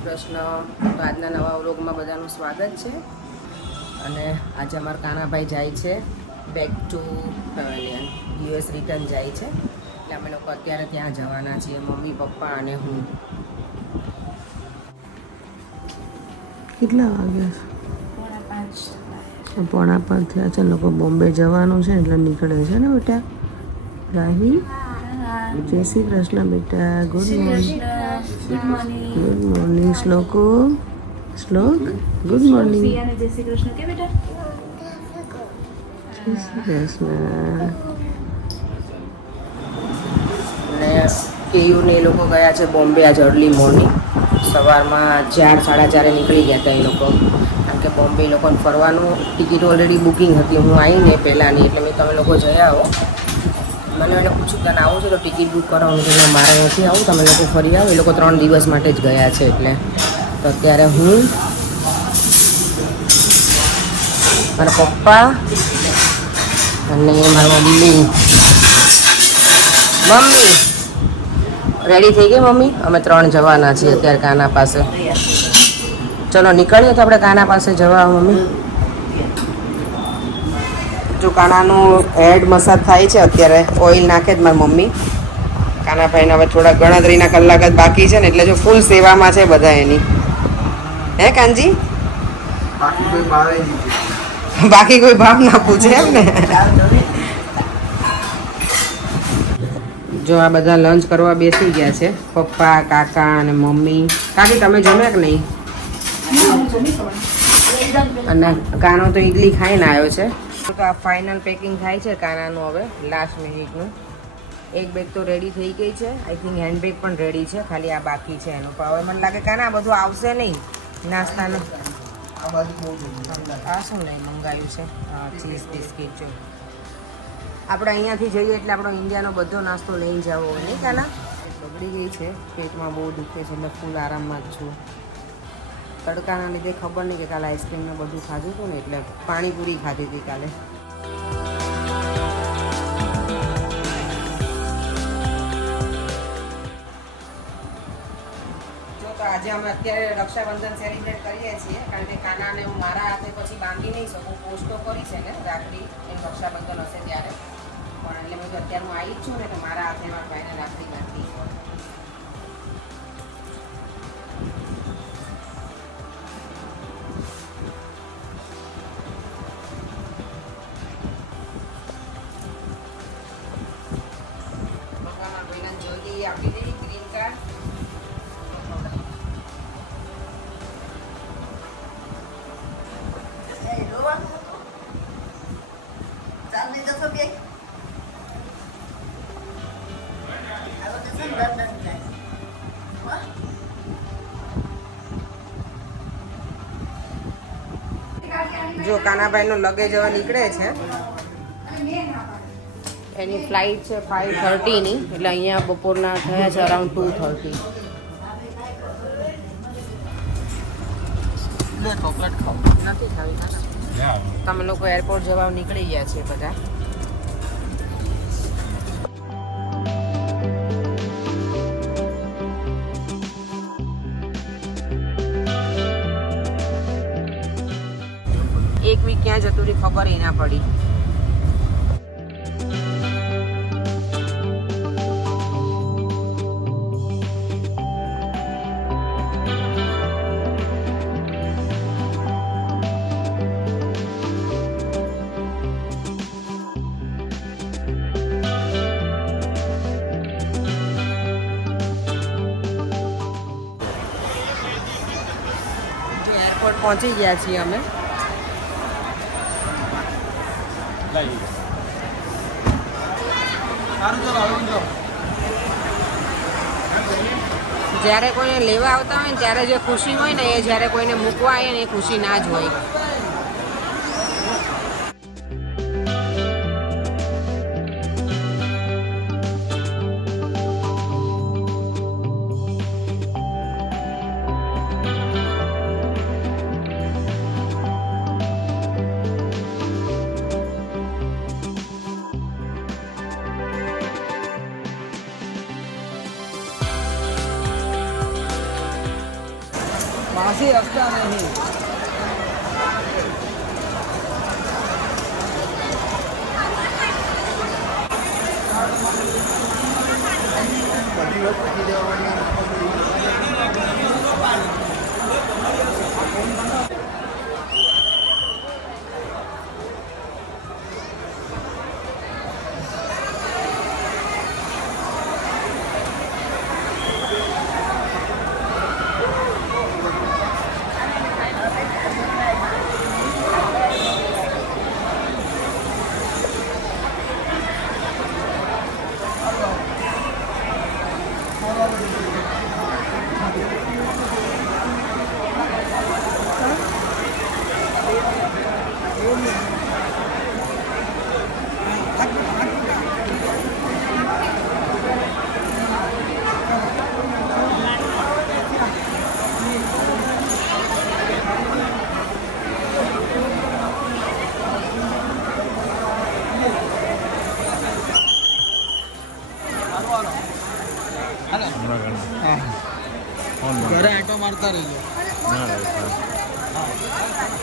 શ્રી કૃષ્ણ. તો આજના નવા વ્લોગમાં બધાનું સ્વાગત છે. અને આજે અમારા કાનાભાઈ જાય છે back to pavilion, US return જાય છે. એટલે અમે લોકો અત્યારે ત્યાં જવાના છીએ, મમ્મી પપ્પા અને હું. કેટલા વાગ્યા છે? 4:45 થયા છે. લોકો બોમ્બે જવાનું છે એટલે નીકળે છે ને બેટા. રાહી, જય શ્રી કૃષ્ણ બેટા. Good morning. ગુડ મોર્નિંગ શ્લોકો. Shlok good morning. જય શ્રી કૃષ્ણ કે બેટા. જય શ્રી કૃષ્ણ. અને કેયુને એ લોકો ગયા છે બોમ્બે આજ અર્લી મોર્નિંગ. સવારમાં 4-4:30 નીકળી ગયા હતા એ લોકો. કારણ કે બોમ્બે એ લોકોને ફરવાનું ટિકિટ ઓલરેડી બુકિંગ હતી. હું આવીને પહેલાંની, એટલે મેં તમે લોકો જઈ આવો. મને એને પૂછ્યું તને આવું છે તો ટિકિટ બુક કરાવું છે. મારે નથી આવું, તમે લોકો ફરી આવો. એ લોકો 3 દિવસ માટે જ ગયા છે. એટલે તો અત્યારે હું, મારા પપ્પા અને મારા મમ્મી રેડી થઈ ગઈ. મમ્મી અમે 3 જવાના છીએ અત્યારે કાના પાસે. ચલો નીકળીએ તો આપણે કાના પાસે જવા. મમ્મી જો કાનાનું હેડ મસાજ થાય છે અત્યારે, ઓઇલ નાખે જ મારી મમ્મી. કાનાભાઈને હવે થોડા ગણતરીના કલાક જ બાકી છે ને, એટલે જો ફૂલ સેવામાં છે બધા એની. હે કાનજી? બાકી કોઈ ભાવ ના પૂછે એમ ને. જો આ બધા લંચ કરવા બેસી ગયા છે, પપ્પા, કાકા અને મમ્મી. કાકી તમે જમ્યા કે નહીં? અને કાનો તો ઈડલી ખાઈને આવ્યો છે. તો આ ફાઇનલ પેકિંગ થાય છે કાનાનું હવે, લાસ્ટ મિનિટનું. એક બેગ તો રેડી થઈ ગઈ છે. આઈ થિંક હેન્ડ બેગ પણ રેડી છે, ખાલી આ બાકી છે એનું. પણ હવે મને લાગે કાના બધું આવશે નહીં નાસ્તાનું. આ શું નહીં મંગાવ્યું છે? હા, ચીઝ બિસ્કિટ. જો આપણે અહીંયાથી જઈએ એટલે આપણો ઇન્ડિયાનો બધો નાસ્તો લઈને જવો હોય નહીં કાના? બગડી ગઈ છે, પેટમાં બહુ દુખે છે, એટલે ફૂલ આરામમાં જ છું. તડકાના લીધે ખબર નહીં કે કાલે આઈસ્ક્રીમને બધું ખાધું હતું ને, એટલે પાણીપુરી ખાધી હતી કાલે. જો તો આજે અમે અત્યારે રક્ષાબંધન સેલિબ્રેટ કરીએ છીએ, કારણ કે કાનાને હું મારા હાથે પછી બાંધી નહીં શકું. પોસ્ટ તો કરી છે ને રાખડી, એમ રક્ષાબંધન હશે ત્યારે. પણ એટલે મેં અત્યારે હું આવી જ છું ને, તો મારા હાથે મારા ભાઈને રાખડી બાંધી. આપી દઈ ગ્રીન કાર્ડ. જો કાનાભાઈનો લગેજ હવે નીકળે છે. એની ફ્લાઇટ છે 5:30ની, એટલે અહીંયા બપોરના થયા છે અરાઉન્ડ 2:30. ચોકલેટ ખાવ નથી ખાવી? તમે લોકો એરપોર્ટ જવા નીકળી ગયા છે બધા. એક વીક ક્યાં જતું રહી ખબર ના પડી. એરપોર્ટ પહોંચી ગયા છીએ અમે. જ્યારે કોઈને લેવા આવતા હોય ને ત્યારે જે ખુશી હોય ને, એ જ્યારે કોઈને મૂકવા આવે ને એ ખુશી ના જ હોય. así hasta नहीं ઘરે આંટો મારતા રહેજો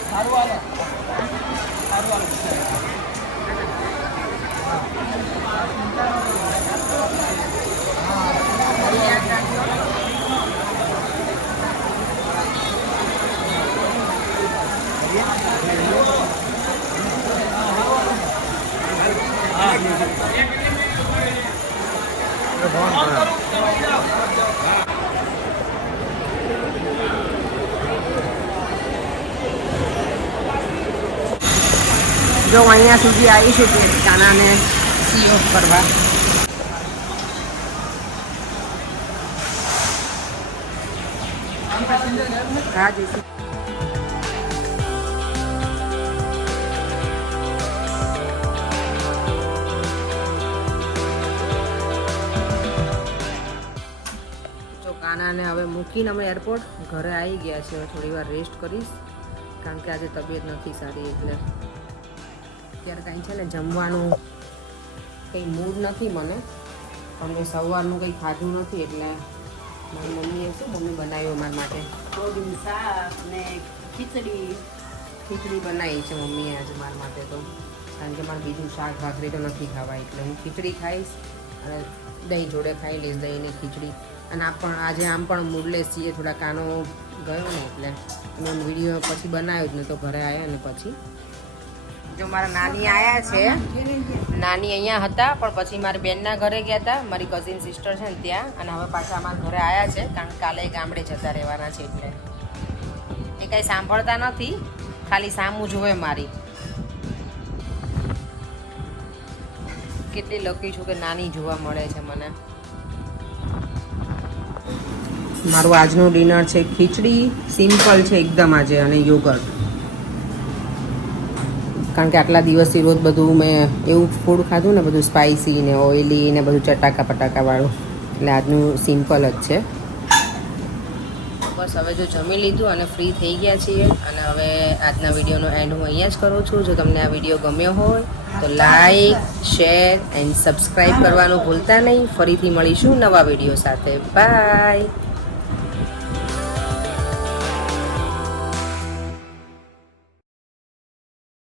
સારું હાલો જો અહીંયા સુધી આવી છે તે કાનાને સી ઓફ કરવા. હા જઈશું. જો કાનાને હવે મૂકીને અમે એરપોર્ટ ઘરે આવી ગયા છે. હવે થોડી વાર રેસ્ટ કરીશ કારણ કે આજે તબિયત નથી સારી એટલે અત્યારે કાંઈ છે ને જમવાનું કંઈ મૂડ નથી મને પણ મેં સવારનું કંઈ ખાધું નથી એટલે મારી મમ્મીએ શું મમ્મી બનાવ્યું મારા માટે કોબીનું શાક ને ખીચડી બનાવી છે મમ્મીએ આજે મારા માટે તો કારણ કે મારે બીજું શાક ભાખરી તો નથી ખાવા એટલે હું ખીચડી ખાઈશ અને દહીં જોડે ખાઈ લઈશ દહીં ને ખીચડી. અને આજે આમ પણ મૂડલેસ છીએ થોડા કાનો ગયો ને એટલે મેં વિડીયો પછી બનાવ્યો જ ને તો ઘરે આવ્યા ને પછી જો મારા નાની આવ્યા છે. નાની અહીંયા હતા પણ પછી મારી બેનના ઘરે ગયા હતા મારી કઝિન સિસ્ટર છે ને ત્યાં અને હવે પાછા અમારા ઘરે આવ્યા છે કારણ કે કાલે ગામડે જતા રહેવાના છે એટલે એ કાંઈ સાંભળતા નથી ખાલી સામું જોવે મારી. કેટલી લકી છું કે નાની જોવા મળે છે મને. મારું આજનું ડિનર છે ખીચડી સિમ્પલ છે એકદમ આજે અને યોગર્ટ કારણ કે આટલા દિવસથી રોજ બધું મેં એવું ફૂડ ખાધું ને બધું સ્પાઇસી ને ઓઇલી ને બધું ચટાકાવાળું એટલે આજનું સિમ્પલ જ છે. બસ હવે જો જમી લીધું અને ફ્રી થઈ ગયા છીએ અને હવે આજના વિડીયોનો એન્ડ હું અહીંયા જ કરું છું. જો તમને આ વિડીયો ગમ્યો હોય તો લાઈક શેર એન્ડ સબસ્ક્રાઈબ કરવાનું ભૂલતા નહીં. ફરીથી મળીશું નવા વિડીયો સાથે. બાય.